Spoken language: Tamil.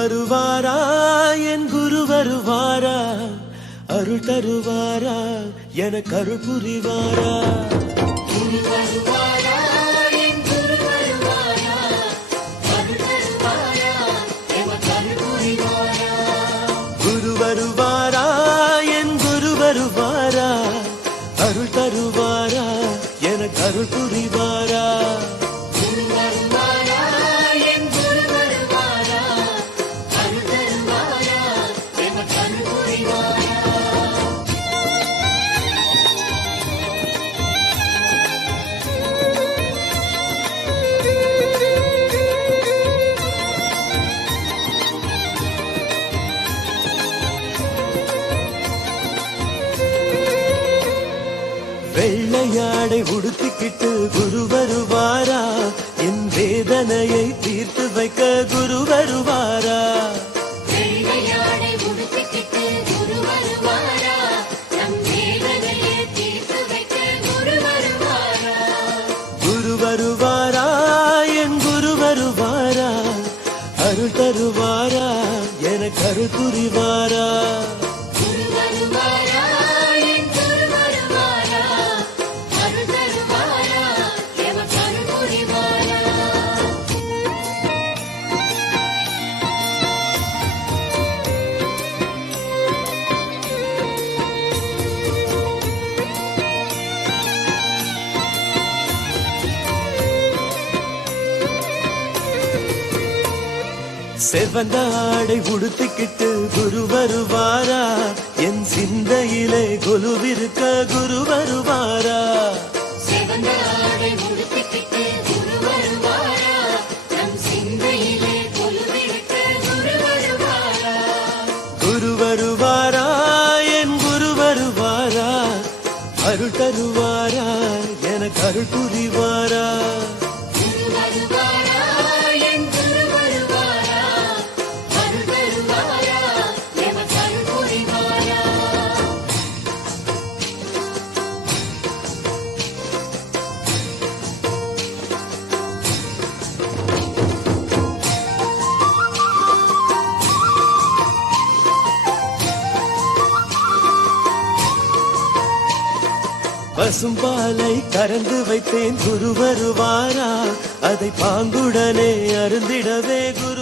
வருவாரா என் குரு வருவாரா அருள் தருவாரா எனக்கு அருள் புரிவாரா குரு வருவாரா என் குரு வருவாரா அருள் தருவாரா எனக்கு அருள் புரிவாரா குரு வருவாரா என் குரு வருவாரா அருள் தருவாரா எனக்கு அருள் புரிவாரா குரு வருவாரா என் குரு வருவாரா அருள் தருவாரா எனக்கு அருள் புரிவாரா வெள்ளையாடை உடுத்திக்கிட்டு குரு வருவாரா என் வேதனையை தீர்த்து வைக்க குரு வருவாரா வெள்ளையாடை உடுத்திக்கிட்டு குரு வருவாரா நம் வேதனையை தீர்த்து வைக்க குரு வருவாரா குரு வருவாரா என் குரு வருவாரா அருள் தருவாரா எனக்கு அருள் புரிவாரா குரு வருவாரா என் குரு வருவாரா அருள் தருவாரா எனக்கு அருள் புரிவாரா செவந்த ஆடை உடுத்திக்கிட்டு குரு வருவாரா என் சிந்தையிலே கொலுவிருக்க குரு வருவாரா சிவந்த ஆடை உடுத்திக்கிட்டு குரு வருவாரா நம் சிந்தையிலே கொலுவிருக்க குரு வருவாரா குரு வருவாரா என் குரு வருவாரா அருள் தருவாரா எனக்கு அருள் புரிவாரா குரு வருவாரா என் குரு வருவாரா அருள் தருவாரா எனக்கு அருள் புரிவாரா பசும்பாலை கறந்து வைத்தேன் குரு வருவாரா அதை பாங்குடனே அருந்திடவே குரு